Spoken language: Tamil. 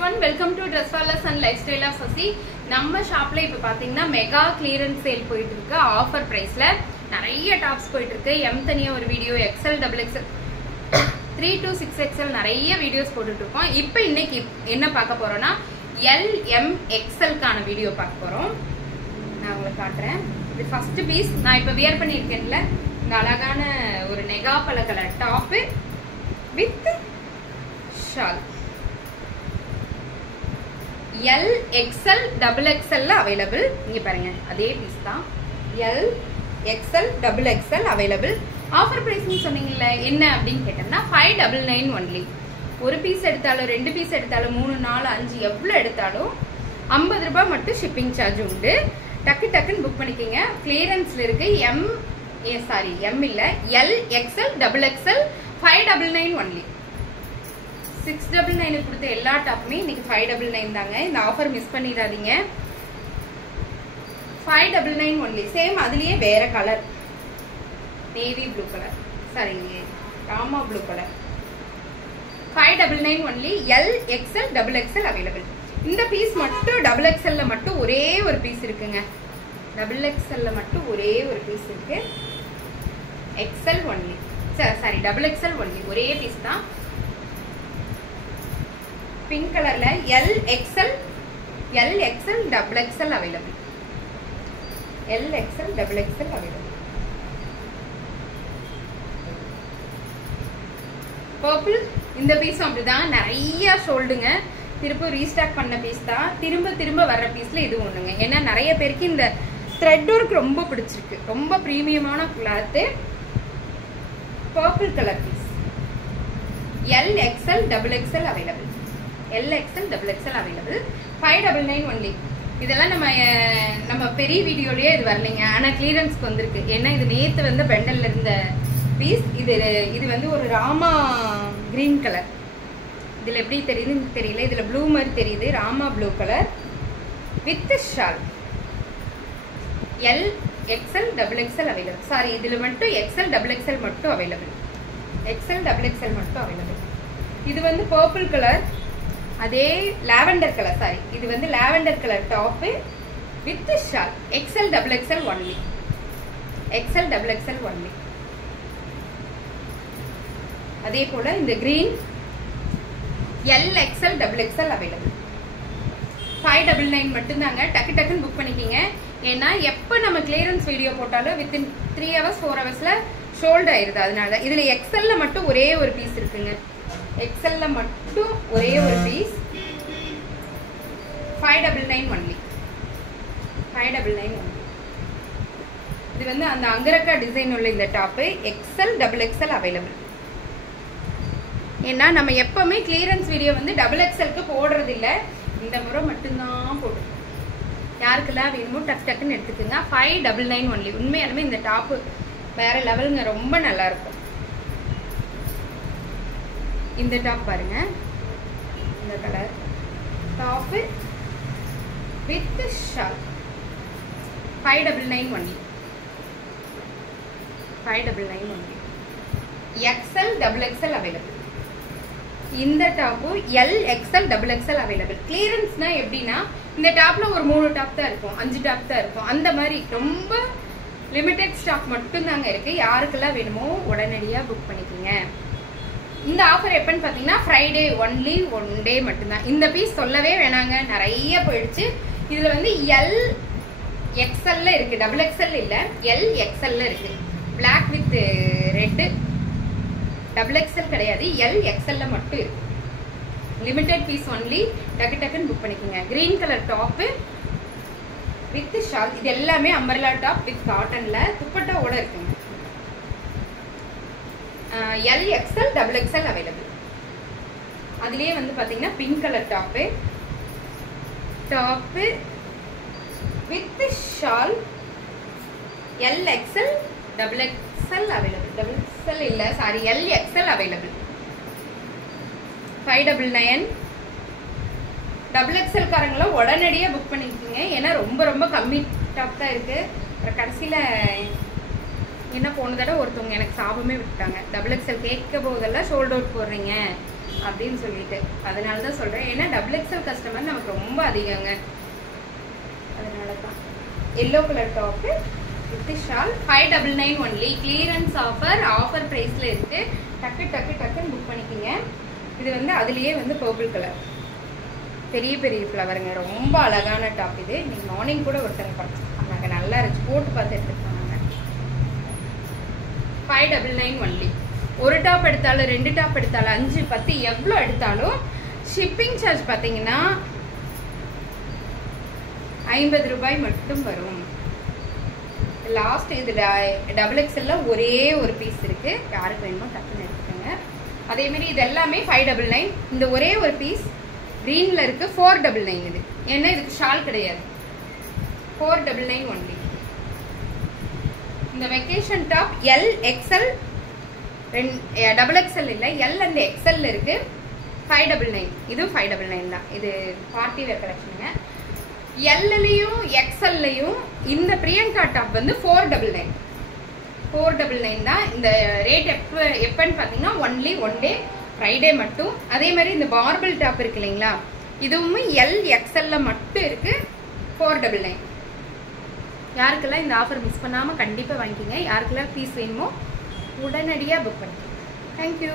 everyone, welcome to Dresswallas and Lifestyle of Sasi. நம்ம ஷாப்ல இப்ப பாத்தீங்கன்னா மெகா கிளியரன்ஸ் சேல் போயிட்டு இருக்கு. ஆஃபர் பிரைஸ்ல நிறைய டாப்ஸ் போயிட்டு இருக்கு. எம் தனியா ஒரு video, XL, XXL, 3 to 6XL நிறைய வீடியோஸ் போட்டுட்டு இருக்கோம். இப்போ இன்னைக்கு என்ன பார்க்க போறோம்னா L, M, XL கான வீடியோ பார்க்க போறோம். நான் உங்களுக்கு காட்டுறேன். இது ஃபர்ஸ்ட் பீஸ். நான் இப்ப வியர் பண்ணிருக்கேன்ல, இந்த அழகான ஒரு நெகா பல colour top with shawl. L, XL, XXL available. இங்க பாருங்க, அதே பீஸ் தான். L, XL, XXL available. Offer price சொன்னீங்கல்ல, என்ன அப்படின்னு கேட்டோம்னா 599 ஒன்லி. ஒரு பீஸ் எடுத்தாலும், 2 பீஸ் எடுத்தாலும், 3, 4, 5 எவ்வளவு எடுத்தாலும் 50 ரூபாய் மட்டும் ஷிப்பிங் சார்ஜ் உண்டு. டக்கு டக்குன்னு புக் பண்ணிக்கோங்க. கிளியரன்ஸ்ல இருக்கு. M இல்ல, L, XL, XXL 599 ஒன்லி. 699 கொடுத்த எல்லா டாப்புமே இன்னைக்கு 599 தாங்க. இந்த ஆஃபர் மிஸ் பண்ணிடாதீங்க. 599 ஒன்லி. சேம் அதுலயே வேற colour, navy blue colour, sorry Rama blue colour. 599 only. L, XL, XXL available. இந்த பீஸ் மட்டும் XXL மட்டும் ஒரே ஒரு பீஸ் இருக்குங்க. XXL மட்டும் ஒரே ஒரு பீஸ் இருக்கு. XL only, sorry XXL only, ஒரே பீஸ் தான். பிங்க் கலர்ல L, XL, XXL available. L, XL, XXL available. Purple, இந்த பீஸும் அப்படிதான். நிறைய ஷோல்டுங்க. திரும்ப ரீஸ்டாக் பண்ண பீஸ் தான். திரும்ப வர்ற பீஸ்ல இது ஒண்ணுங்க. ஏன்னா நிறைய பேருக்கு இந்த த்ரெட் ஒர்க் ரொம்ப பிடிச்சிருக்கு. ரொம்ப பிரீமியமான cloth. Purple colour piece. L, XL, XXL available. L, XL, XXL available. 599 only. இதெல்லாம் நம்ம பெரிய வீடியோலயே இது வரலைங்க. ஆனா கிளியரன்ஸ்க்கு வந்திருக்கு. ஏன்னா இது நேத்து வந்து பெண்டல்ல இருந்த பீஸ். இது வந்து ஒரு ராமா கிரீன் கலர். இதுல எப்படி தெரியுதுன்னு தெரியல. இதுல ப்ளூ மாதிரி தெரியுது. ராமா blue colour with shawl. L, XL, XXL available. Sorry, இதுல மட்டும் XL, XXL மட்டும் அவைலபிள். XL, XXL மட்டும் அவைலபிள். இது வந்து பர்பிள் கலர், அதே லாவெண்டர் கலர். சாரி, இது வந்து lavender colour top with shawl. XL, XXL only. XL, XXL only. அதே போல இந்த green L, XL, XXL available. 599 மட்டும்தாங்க. டக்கு டக்குன்னு புக் பண்ணிக்கிங்க. ஏன்னா எப்ப நம்ம கிளியரன்ஸ் வீடியோ போட்டாலும் வித்தின் 3 hours 4 hours ஷோல்ட் ஆயிருது. அதனால இதுல XL மட்டும் ஒரே ஒரு பீஸ் இருக்குங்க. XL மட்டும் ஒரே ஒரு பீஸ். 599 ஒன்லி. 599 ஒன்லி. இது வந்து அந்த அங்கரக்கா டிசைன் உள்ள இந்த டாப் XL, XXL அவைலபிள். ஏன்னா நம்ம எப்பவுமே கிளியரன்ஸ் வீடியோ வந்து XXLக்கு போடுறது இல்ல. இந்த முறை மட்டும்தான் போடுறோம். யாருக்கெல்லாம் வேணுமோ டக்கு டக்குன்னு எடுத்துக்கோங்க. 599 ஒன்லி. உண்மையாலுமே இந்த டாப் வேற லெவலுங்க. ரொம்ப நல்லா இருக்கும். இந்த டாப் பாருங்க, இந்த colour top with shawl. 599 only. 599 only. XL, XXL available. இந்த டாப்பும் L, XL, XXL அவைலபிள். கிளியரன்ஸ்னா எப்படின்னா இந்த டாப்ல ஒரு 3 டாப் தான் இருக்கும், 5 டாப் தான் இருக்கும். அந்த மாதிரி ரொம்ப லிமிடெட் ஸ்டாக் மட்டும் தாங்க இருக்கு. யாருக்கெல்லாம் வேணுமோ உடனடியா புக் பண்ணிக்கோங்க. இந்த ஆஃபர் எப்பன்னு பாத்தீங்கன்னா ஃப்ரைடே ஒன்லி, 1 டே மட்டும்தான். இந்த பீஸ் சொல்லவே வேணாங்க, நிறைய போயிடுச்சு. இதுல வந்து L, XL இருக்கு, XXL இல்ல, L, XL இருக்கு. Black with red. XXL கிடையாது, L, XL மட்டும் இருக்கு. Limited piece only. டக்கு டக்குன்னு புக் பண்ணிக்கோங்க. Green colour top with shawl. இது எல்லாமே அம்பர்லா டாப் வித் காட்டன்ல துப்பட்டாவோட இருக்குங்க. L, XL, XXL available. அதுலயே வந்து பாத்தீங்கன்னா pink colour top with shawl. L, XL, XXL available. XXL இல்ல, sorry, L, XL available. 599. XXL காரங்களும் உடனடியா புக் பண்ணிக்கோங்க. ஏன்னா ரொம்ப கம்மி டாப் தான் இருக்கு. கடைசியில என்ன போன தடவை ஒருத்தவங்க எனக்கு சாபமே விட்டாங்க. XXL கேட்க போதெல்லாம் ஷோல்ட் அவுட் போடுறீங்க, அப்படின்னு சொல்லிட்டு அதனால தான் சொல்கிறேன். ஏன்னா டபுள் எக்ஸல் கஸ்டமர் நமக்கு ரொம்ப அதிகங்க. அதனால தான் yellow colour top with shawl 599 only. Clearance offer ப்ரைஸில் இருக்குது. டக்குன்னு புக் பண்ணிக்கிங்க. இது வந்து அதுலேயே வந்து பர்பிள் கலர் பெரிய பெரிய ஃப்ளவருங்க. ரொம்ப அழகான டாப் இது. இன்னைக்கு மார்னிங் கூட ஒருத்தங்க பார்த்தாங்க, நல்லா இருந்துச்சு, போட்டு பார்த்து எடுத்துருக்காங்க. 599 ஒன்லி. ஒரு டாப் எடுத்தாலும் 2 டாப் எடுத்தாலும் 5 10 எவ்வளோ எடுத்தாலும் ஷிப்பிங் சார்ஜ் பார்த்தீங்கன்னா 50 ரூபாய் மட்டும் வரும். லாஸ்ட் இது டபுள் எக்ஸ்எல்ல ஒரே ஒரு பீஸ் இருக்கு. யாருக்கு வேணுமோ டக்குன்னு எடுத்துக்கோங்க. அதேமாரி இது எல்லாமே 599. இந்த ஒரே ஒரு பீஸ் க்ரீனில் இருக்கு 499. இது ஏன்னா இதுக்கு ஷால் கிடையாது. 499 ஒன்லி. இந்த vacation top L XL double XL இல்லை, எல் அண்ட் எக்ஸ்எல் இருக்கு. 599. இதுவும் 599 தான். இது பார்ட்டி வேர் கலெக்ஷனுங்க. எல்லையும் எக்ஸ்எல்லையும் இந்த பிரியங்கா டாப் வந்து 499. 499 தான். இந்த ரேட் எப்பன்னு பார்த்தீங்கன்னா ஒன்லி ஒன் டே, ஃப்ரைடே மட்டும். அதே மாதிரி இந்த மார்பிள் டாப் இருக்கு இல்லைங்களா, இதுவுமே எல் எக்ஸ்எல்ல மட்டும் இருக்கு. 499. யாருக்கெல்லாம் இந்த ஆஃபர் மிஸ் பண்ணாமல் கண்டிப்பாக வாங்கிக்கிங்க. யாருக்கெல்லாம் பீஸ் வேணுமோ உடனடியாக புக் பண்ணிக்கோங்க. தேங்க்யூ.